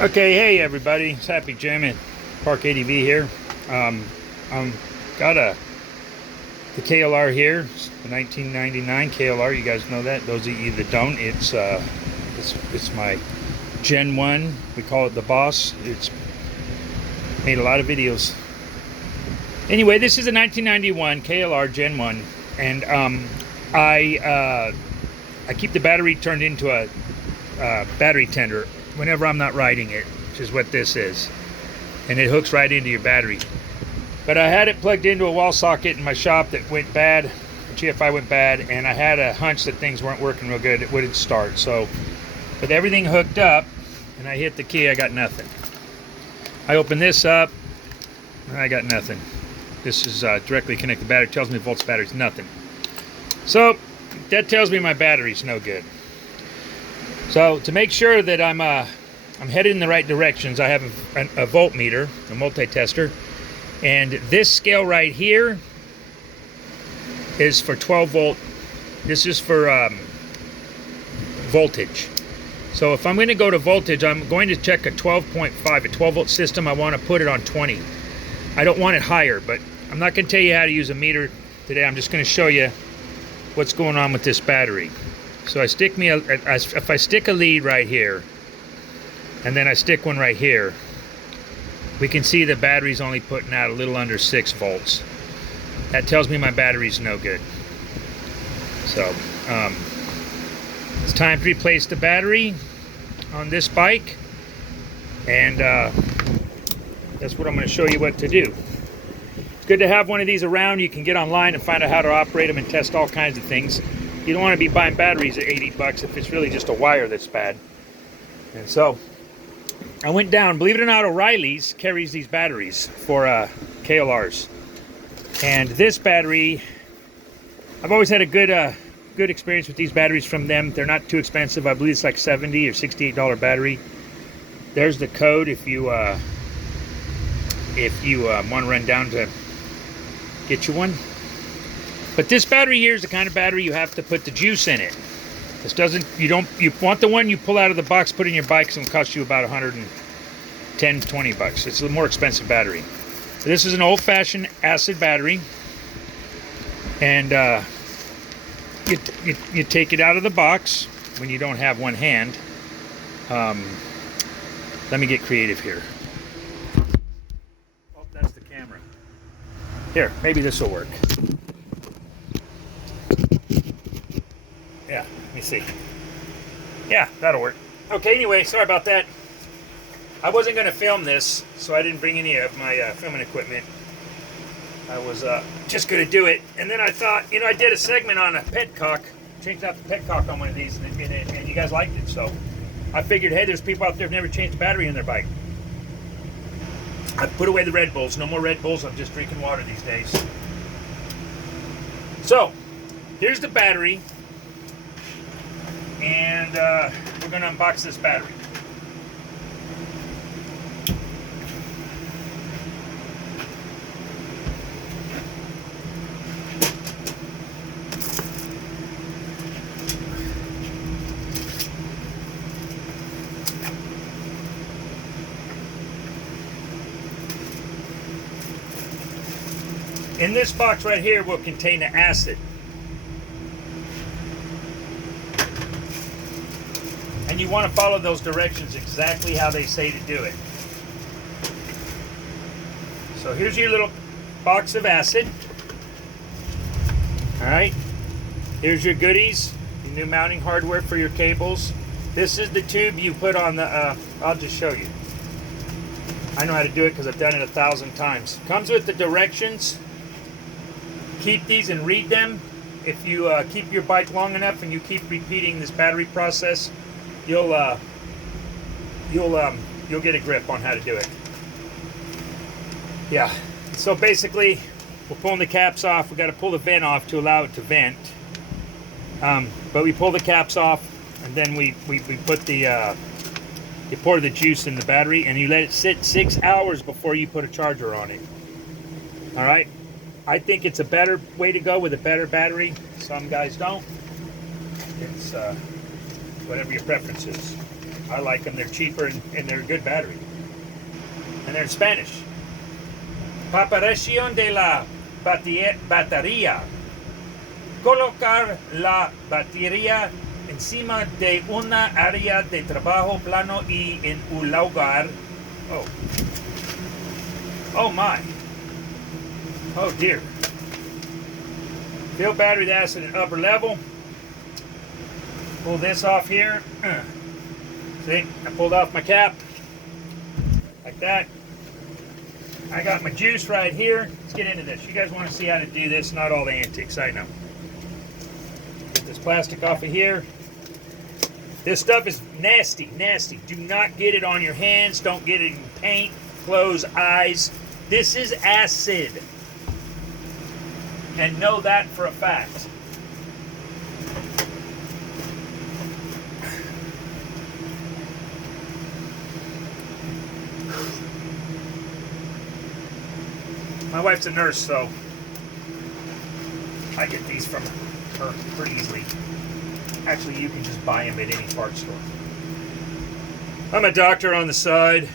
Okay, hey everybody, it's Happy Jim at Park ADV here. I'm got the KLR here, it's the 1999 KLR. You guys know that. Those of you that don't, it's my Gen 1. We call it the Boss. It's made a lot of videos. Anyway, this is a 1991 KLR Gen 1, and I keep the battery turned into a battery tender whenever I'm not riding it, which is what this is, and it hooks right into your battery. But I had it plugged into a wall socket in my shop that went bad, GFI went bad, and I had a hunch that things weren't working real good. It wouldn't start. So with everything hooked up and I hit the key, I got nothing. I open this up and I got nothing. This is directly connected battery. It tells me the volts battery's nothing. So that tells me my battery's no good. So to make sure that I'm headed in the right directions, I have a voltmeter, a multi-tester, and this scale right here is for 12 volt. This is for voltage. So if I'm going to go to voltage, I'm going to check a 12.5, a 12 volt system. I want to put it on 20. I don't want it higher, but I'm not going to tell you how to use a meter today. I'm just going to show you what's going on with this battery. So I stick if I stick a lead right here, and then I stick one right here, we can see the battery's only putting out a little under 6 volts. That tells me my battery's no good. So it's time to replace the battery on this bike, and that's what I'm going to show you what to do. It's good to have one of these around. You can get online and find out how to operate them and test all kinds of things. You don't want to be buying batteries at 80 bucks if it's really just a wire that's bad. And so I went down, believe it or not, O'Reilly's carries these batteries for KLRs. And this battery, I've always had a good experience with these batteries from them. They're not too expensive. I believe it's like $70 or $68 battery. There's the code if you want to run down to get you one. But this battery here is the kind of battery you have to put the juice in it. This doesn't, you want the one you pull out of the box, put in your bike, it's going to cost you about 110, 20 bucks. It's a more expensive battery. So this is an old-fashioned acid battery. And you take it out of the box when you don't have one hand. Let me get creative here. Oh, that's the camera. Here, maybe this will work. Yeah, let me see. Yeah, that'll work. Okay, anyway, sorry about that. I wasn't going to film this, so I didn't bring any of my filming equipment. I was just going to do it. And then I thought, I did a segment on a petcock. Changed out the petcock on one of these, and you guys liked it. So I figured, hey, there's people out there who've never changed a battery in their bike. I put away the Red Bulls. No more Red Bulls. I'm just drinking water these days. So, here's the battery. And we're going to unbox this battery. In this box right here will contain the acid. And you want to follow those directions exactly how they say to do it. So here's your little box of acid. Alright. Here's your goodies, your new mounting hardware for your cables. This is the tube you put on the, I'll just show you. I know how to do it because I've done it 1,000 times. Comes with the directions. Keep these and read them. If you keep your bike long enough and you keep repeating this battery process, you'll get a grip on how to do it. Yeah. So basically, we're pulling the caps off. We got to pull the vent off to allow it to vent. But we pull the caps off, and then we put the you pour the juice in the battery, and you let it sit 6 hours before you put a charger on it. All right. I think it's a better way to go with a better battery. Some guys don't. It's whatever your preference is. I like them. They're cheaper and they're a good battery. And they're in Spanish. Preparación de la batería. Colocar la batería encima de una área de trabajo plano y en un lugar. Oh. Oh my. Oh dear. Fill battery acid at upper level. Pull this off here. See, I pulled off my cap. Like that. I got my juice right here. Let's get into this. You guys want to see how to do this, not all the antics, I know. Get this plastic off of here. This stuff is nasty, nasty. Do not get it on your hands. Don't get it in paint, clothes, eyes. This is acid. And know that for a fact. My wife's a nurse, so I get these from her pretty easily. Actually, you can just buy them at any parts store. I'm a doctor on the side.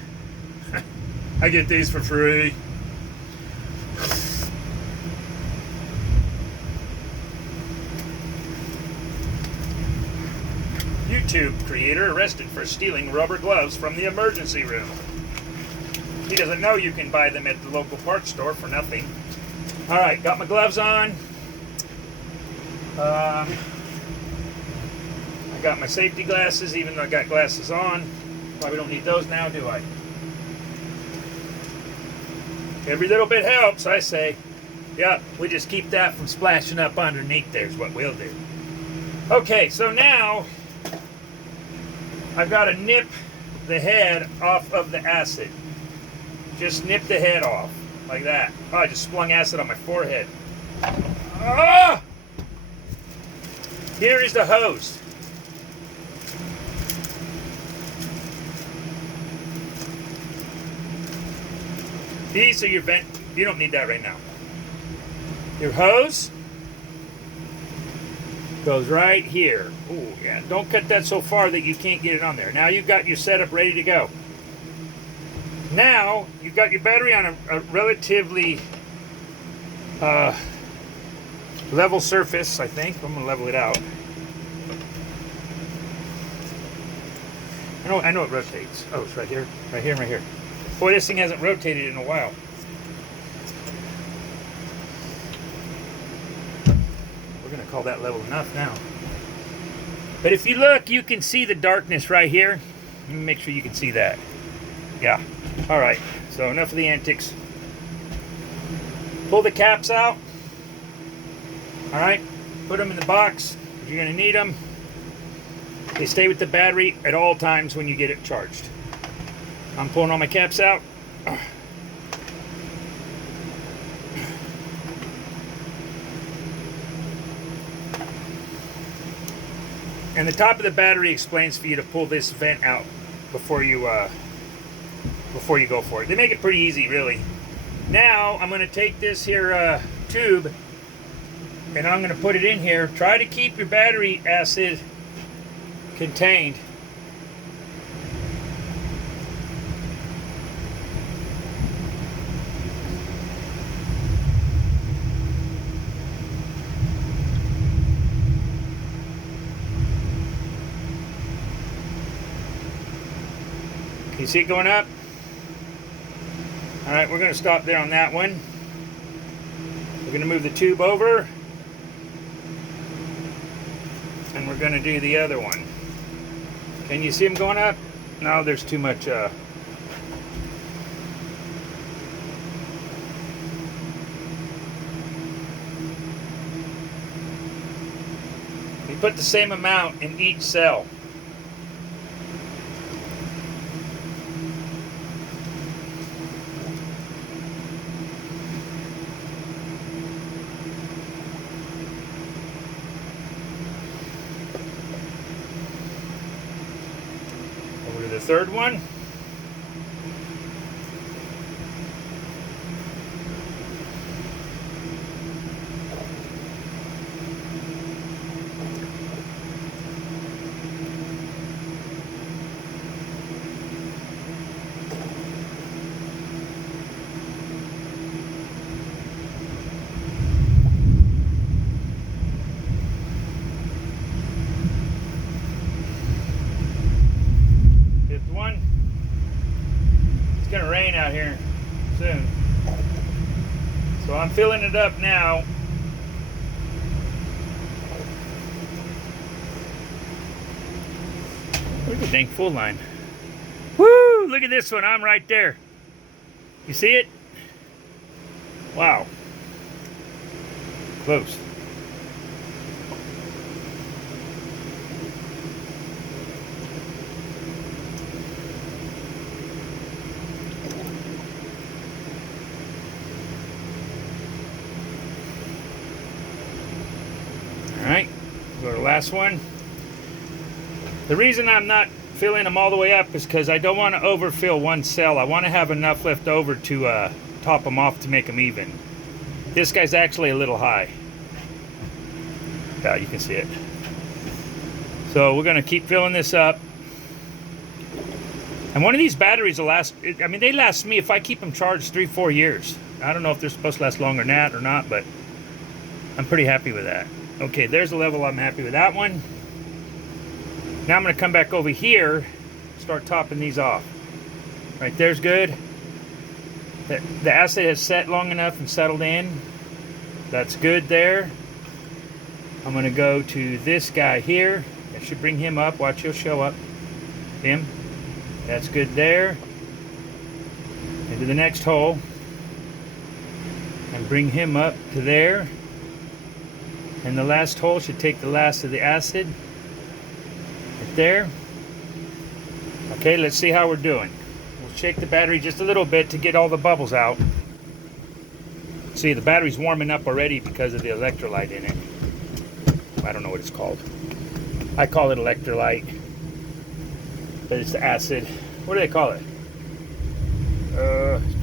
I get these for free. YouTube creator arrested for stealing rubber gloves from the emergency room. He doesn't know you can buy them at the local parts store for nothing. All right, got my gloves on. I got my safety glasses, even though I got glasses on. Probably don't need those now, do I? Every little bit helps, I say. Yep, we just keep that from splashing up underneath there is what we'll do. Okay, so now I've got to nip the head off of the acid. Just nip the head off, like that. Oh, I just sprung acid on my forehead. Ah! Here is the hose. These are your vent. You don't need that right now. Your hose goes right here. Oh, yeah. Don't cut that so far that you can't get it on there. Now you've got your setup ready to go. Now you've got your battery on a relatively level surface, I think. I'm going to level it out. I know it rotates. Oh, it's right here. Right here and right here. Boy, this thing hasn't rotated in a while. We're going to call that level enough now. But if you look, you can see the darkness right here. Let me make sure you can see that. Yeah. All right. So enough of the antics. Pull the caps out. All right. Put them in the box. You're going to need them. They stay with the battery at all times when you get it charged. I'm pulling all my caps out. And the top of the battery explains for you to pull this vent out before you go for it. They make it pretty easy, really. Now I'm going to take this here tube and I'm going to put it in here. Try to keep your battery acid contained. Can you see it going up? All right, we're going to stop there on that one. We're going to move the tube over. And we're going to do the other one. Can you see them going up? No, there's too much. We put the same amount in each cell. The third one. out here soon. So I'm filling it up now. Look at the dang full line. Woo! Look at this one. I'm right there. You see it? Wow. Close. Alright, go to the last one. The reason I'm not filling them all the way up is because I don't want to overfill one cell. I want to have enough left over to top them off to make them even. This guy's actually a little high. Yeah, you can see it. So we're going to keep filling this up. And one of these batteries will last, I mean, they last me, if I keep them charged, 3-4 years. I don't know if they're supposed to last longer than that or not, but I'm pretty happy with that. Okay, there's a level I'm happy with that one. Now I'm going to come back over here, start topping these off. Right there's good. The acid has set long enough and settled in. That's good there. I'm going to go to this guy here. I should bring him up. Watch, he'll show up. Him. That's good there. Into the next hole. And bring him up to there. And the last hole should take the last of the acid. Right there. Okay, let's see how we're doing. We'll shake the battery just a little bit to get all the bubbles out. See, the battery's warming up already because of the electrolyte in it. I don't know what it's called. I call it electrolyte, but it's the acid. What do they call it?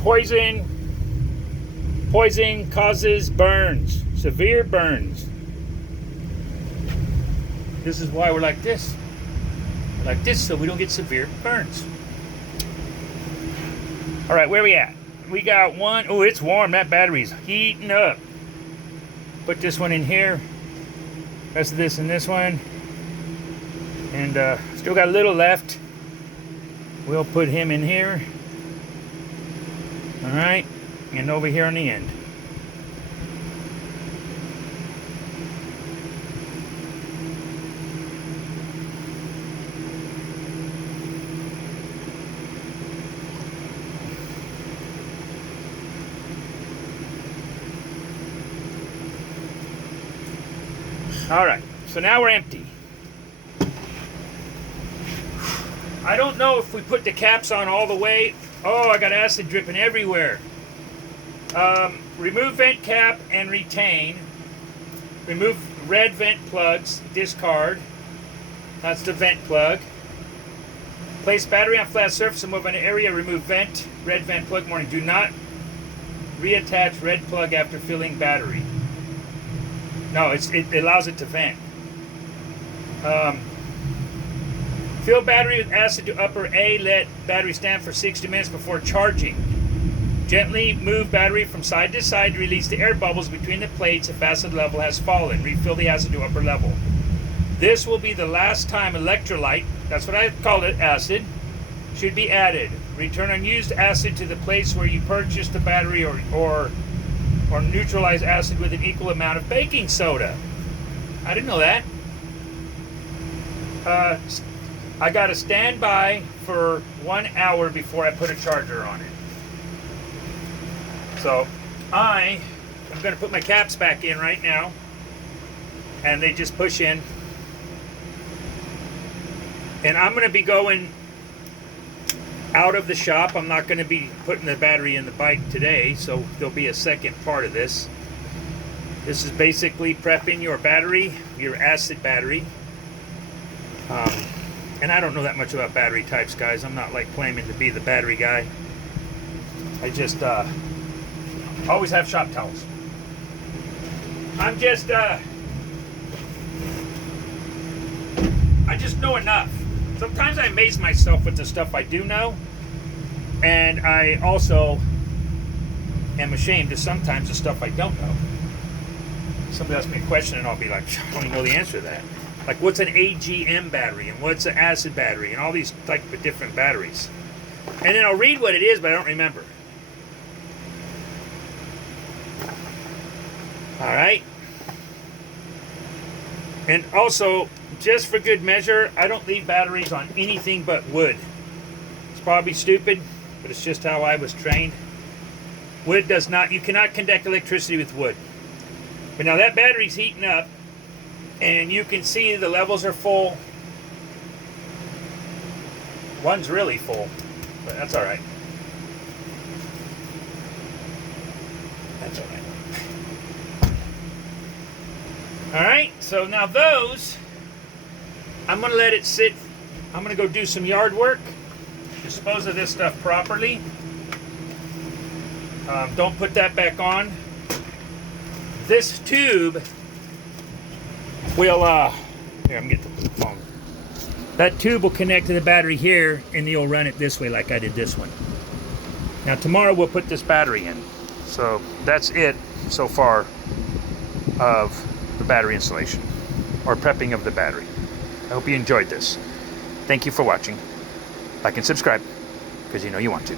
Poison. Poison causes burns, severe burns. This is why we're like this. We're like this so we don't get severe burns. All right, where we at? We got one. Oh, it's warm. That battery's heating up. Put this one in here. Rest of this in this one. And still got a little left. We'll put him in here. All right, and over here on the end. All right, so now we're empty. I don't know if we put the caps on all the way. Oh, I got acid dripping everywhere. Remove vent cap and retain. Remove red vent plugs, discard. That's the vent plug. Place battery on flat surface and move an area. Remove vent, red vent plug. Warning, do not reattach red plug after filling battery. No, it allows it to vent. Fill battery with acid to upper A. Let battery stand for 60 minutes before charging. Gently move battery from side to side to release the air bubbles between the plates if acid level has fallen. Refill the acid to upper level. This will be the last time electrolyte, that's what I called it, acid, should be added. Return unused acid to the place where you purchased the battery or neutralize acid with an equal amount of baking soda. I didn't know that. I got to stand by for 1 hour before I put a charger on it. So I'm going to put my caps back in right now, and they just push in. And I'm going to be going out of the shop. I'm not going to be putting the battery in the bike today, so there'll be a second part of this. This is basically prepping your battery, your acid battery. And I don't know that much about battery types, guys. I'm not like claiming to be the battery guy. I just always have shop towels. I'm just I just know enough. Sometimes I amaze myself with the stuff I do know, and I also am ashamed of sometimes the stuff I don't know. Somebody asks me a question and I'll be like, I don't even know the answer to that. Like, what's an AGM battery and what's an acid battery and all these type of different batteries. And then I'll read what it is, but I don't remember. All right. And also, just for good measure, I don't leave batteries on anything but wood. It's probably stupid, but it's just how I was trained. Wood does not, you cannot conduct electricity with wood. But now that battery's heating up, and you can see the levels are full. One's really full, but that's all right. That's all right. All right, so now those, I'm gonna let it sit. I'm gonna go do some yard work, dispose of this stuff properly. Don't put that back on. This tube will, here, I'm getting the phone. That tube will connect to the battery here, and you'll run it this way like I did this one. Now tomorrow we'll put this battery in. So that's it so far of the battery installation, or prepping of the battery. I hope you enjoyed this. Thank you for watching. Like and subscribe, because you know you want to.